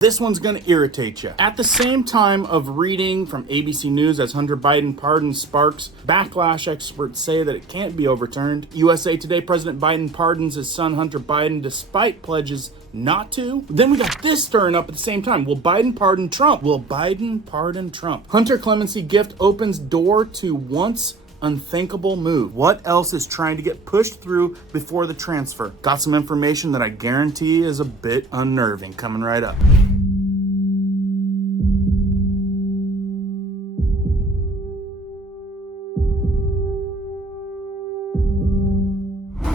This one's gonna irritate you. At the same time of reading from ABC News as Hunter Biden pardon sparks backlash, experts say that it can't be overturned. USA Today, President Biden pardons his son Hunter Biden despite pledges not to. Then we got this stirring up at the same time. Will Biden pardon Trump? Will Biden pardon Trump? Hunter clemency gift opens door to once unthinkable move. What else is trying to get pushed through before the transfer? Got some information that I guarantee is a bit unnerving coming right up.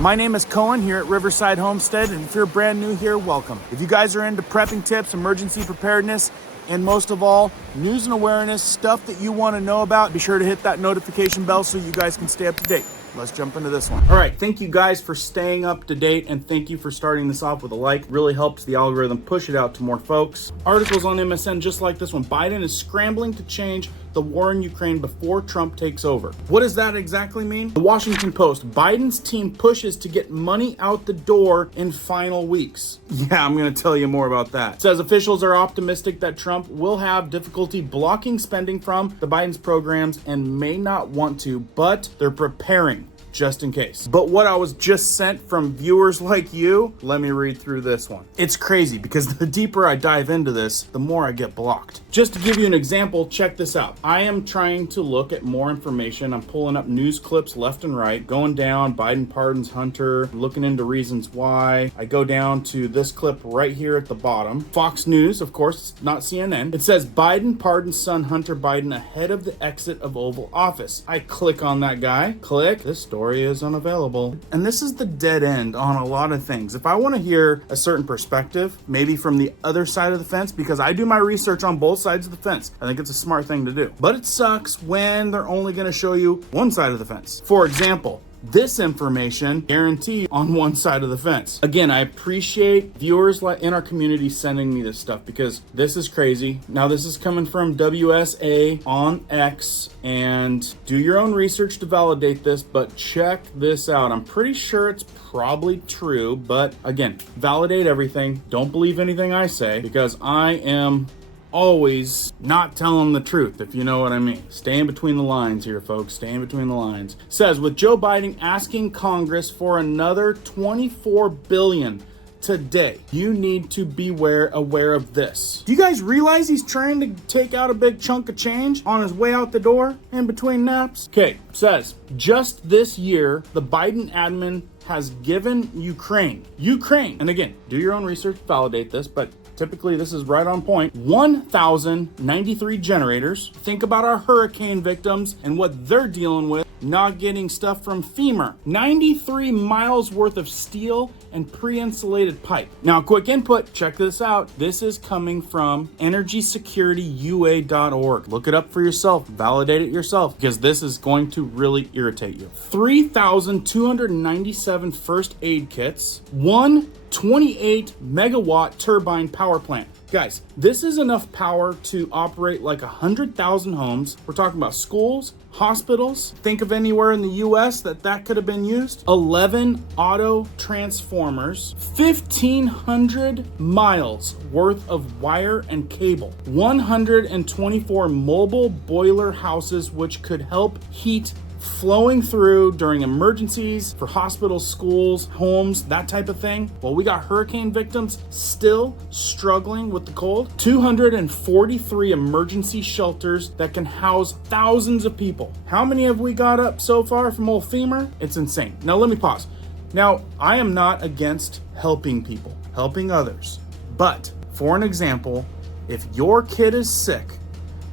My name is Cohen here at Riverside Homestead, and if you're brand new here, welcome. If you guys are into prepping tips, emergency preparedness, and most of all, news and awareness, stuff that you want to know about, be sure to hit that notification bell so you guys can stay up to date. Let's jump into this one. All right, thank you guys for staying up to date, and thank you for starting this off with a like. Really helps the algorithm push it out to more folks. Articles on MSN just like this one. Biden is scrambling to change the war in Ukraine before Trump takes over. What does that exactly mean? The Washington Post, Biden's team pushes to get money out the door in final weeks. Yeah, I'm gonna tell you more about that. It says officials are optimistic that Trump will have difficulty blocking spending from the Biden's programs and may not want to, but they're preparing just in case. But what I was just sent from viewers like you, let me read through this one. It's crazy because the deeper I dive into this, the more I get blocked. Just to give you an example, check this out. I am trying to look at more information. I'm pulling up news clips left and right, going down, Biden pardons Hunter, looking into reasons why. I go down to this clip right here at the bottom. Fox News, of course, not CNN. It says Biden pardons son Hunter Biden ahead of the exit of Oval Office. I click on that guy, click, this story is unavailable. And this is the dead end on a lot of things. If I want to hear a certain perspective, maybe from the other side of the fence, because I do my research on both sides of the fence, I think it's a smart thing to do. But it sucks when they're only going to show you one side of the fence. For example, this information guaranteed on one side of the fence. Again, I appreciate viewers like in our community sending me this stuff because this is crazy. Now this is coming from WSA on X, and do your own research to validate this, but check this out. I'm pretty sure it's probably true, but again, validate everything. Don't believe anything I say because I am always not telling the truth, if you know what I mean. Stay in between the lines here, folks. Stay in between the lines. Says, with Joe Biden asking Congress for another $24 billion today, you need to be aware of this. Do you guys realize he's trying to take out a big chunk of change on his way out the door in between naps? Okay, says, just this year, the Biden admin has given Ukraine, and again, do your own research, validate this, but typically this is right on point, 1,093 generators. Think about our hurricane victims and what they're dealing with, not getting stuff from FEMA. 93 miles worth of steel and pre-insulated pipe. Now, quick input, check this out. This is coming from energysecurityua.org. Look it up for yourself, validate it yourself, because this is going to really irritate you. 3,297 first aid kits, one 28 megawatt turbine power plant. Guys, this is enough power to operate like 100,000 homes. We're talking about schools, hospitals. Think of anywhere in the US that could have been used. 11 auto transformers, 1,500 miles worth of wire and cable, 124 mobile boiler houses which could help heat flowing through during emergencies for hospitals, schools, homes, that type of thing. Well, we got hurricane victims still struggling with the cold. 243 emergency shelters that can house thousands of people. How many have we got up so far from old FEMA? It's insane. Now, let me pause. Now, I am not against helping people, helping others. But for an example, if your kid is sick,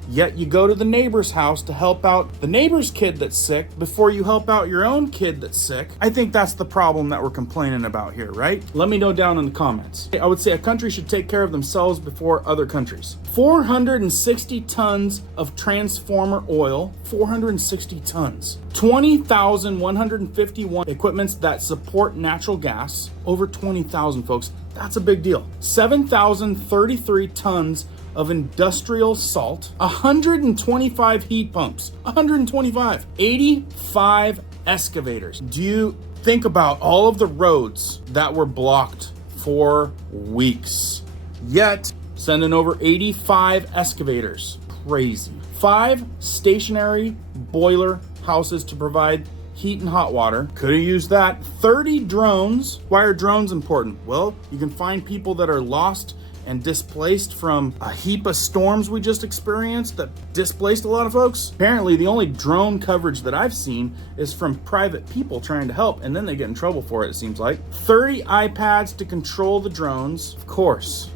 yet you go to the neighbor's house to help out the neighbor's kid that's sick before you help out your own kid that's sick, I think that's the problem that we're complaining about here, right? Let me know down in the comments. I would say a country should take care of themselves before other countries. 460 tons of transformer oil, 460 tons. 20,151 equipments that support natural gas, over 20,000 folks. That's a big deal. 7,033 tons of industrial salt, 125 heat pumps, 85 excavators. Do you think about all of the roads that were blocked for weeks? Yet sending over 85 excavators. Crazy. 5 stationary boiler houses to provide heat and hot water. Could have used that. 30 drones. Why are drones important? Well, you can find people that are lost and displaced from a heap of storms we just experienced that displaced a lot of folks. Apparently, the only drone coverage that I've seen is from private people trying to help, and then they get in trouble for it, it seems like. 30 iPads to control the drones, of course.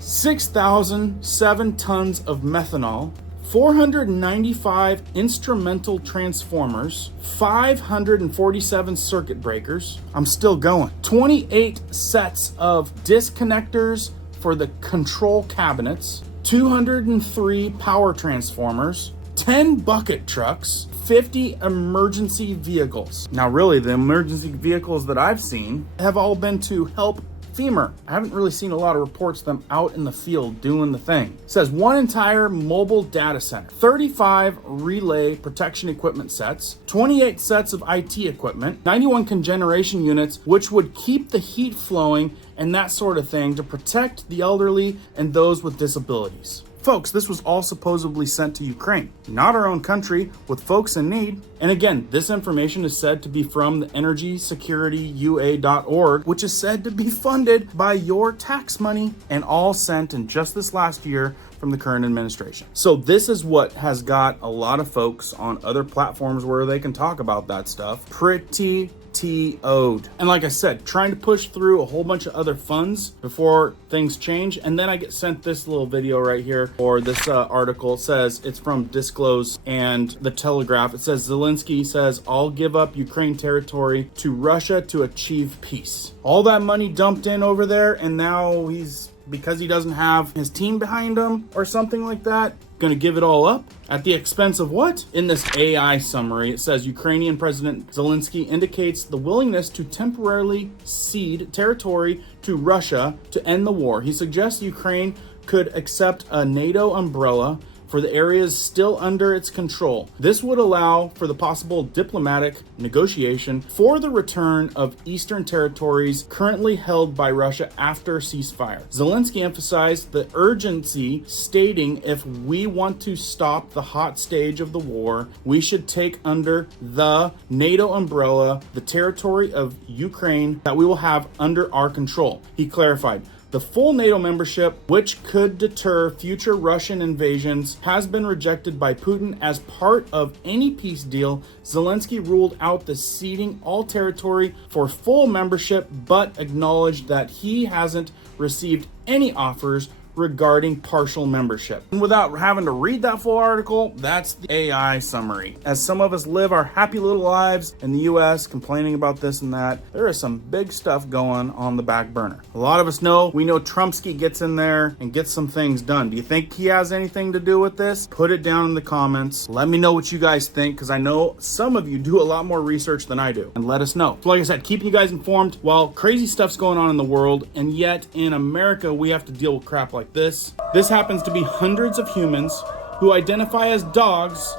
6,007 tons of methanol. 495 instrumental transformers, 547 circuit breakers. I'm still going. 28 sets of disconnectors for the control cabinets, 203 power transformers, 10 bucket trucks, 50 emergency vehicles. Now, really, the emergency vehicles that I've seen have all been to help FEMA. I haven't really seen a lot of reports of them out in the field doing the thing. It says 1 entire mobile data center, 35 relay protection equipment sets, 28 sets of IT equipment, 91 cogeneration units, which would keep the heat flowing and that sort of thing to protect the elderly and those with disabilities. Folks, this was all supposedly sent to Ukraine, not our own country, with folks in need. And again, this information is said to be from the EnergySecurityUA.org, which is said to be funded by your tax money and all sent in just this last year from the current administration. So this is what has got a lot of folks on other platforms where they can talk about that stuff pretty TO'd. And like I said, trying to push through a whole bunch of other funds before things change. And then I get sent this little video right here, or this article. It says it's from Disclose and the Telegraph. It says Zelensky says, "I'll give up Ukraine territory to Russia to achieve peace." All that money dumped in over there, and now he's, because he doesn't have his team behind him or something like that, going to give it all up at the expense of what? In this AI summary, it says Ukrainian President Zelensky indicates the willingness to temporarily cede territory to Russia to end the war. He suggests Ukraine could accept a NATO umbrella for the areas still under its control. This would allow for the possible diplomatic negotiation for the return of eastern territories currently held by Russia after ceasefire. Zelensky emphasized the urgency, stating if we want to stop the hot stage of the war, we should take under the NATO umbrella the territory of Ukraine that we will have under our control. He clarified, the full NATO membership, which could deter future Russian invasions, has been rejected by Putin as part of any peace deal. Zelensky ruled out the ceding all territory for full membership, but acknowledged that he hasn't received any offers regarding partial membership. And without having to read that full article, that's the AI summary. As some of us live our happy little lives in the US complaining about this and that, there is some big stuff going on the back burner. A lot of us know, we know Trumpsky gets in there and gets some things done. Do you think he has anything to do with this? Put it down in the comments. Let me know what you guys think, because I know some of you do a lot more research than I do, and let us know. So like I said, keeping you guys informed while crazy stuff's going on in the world, and yet in America we have to deal with crap like this. This happens to be hundreds of humans who identify as dogs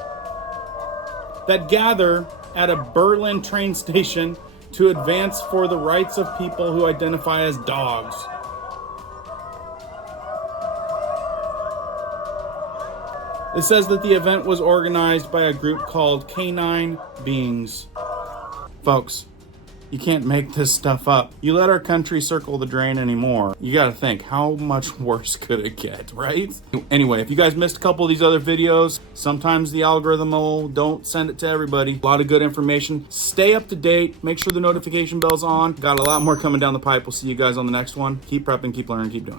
that gather at a Berlin train station to advance for the rights of people who identify as dogs. It says that the event was organized by a group called Canine Beings. Folks, you can't make this stuff up. You let our country circle the drain anymore, you gotta think, how much worse could it get, right? Anyway, if you guys missed a couple of these other videos, sometimes the algorithm don't send it to everybody. A lot of good information. Stay up to date. Make sure the notification bell's on. Got a lot more coming down the pipe. We'll see you guys on the next one. Keep prepping, keep learning, keep doing.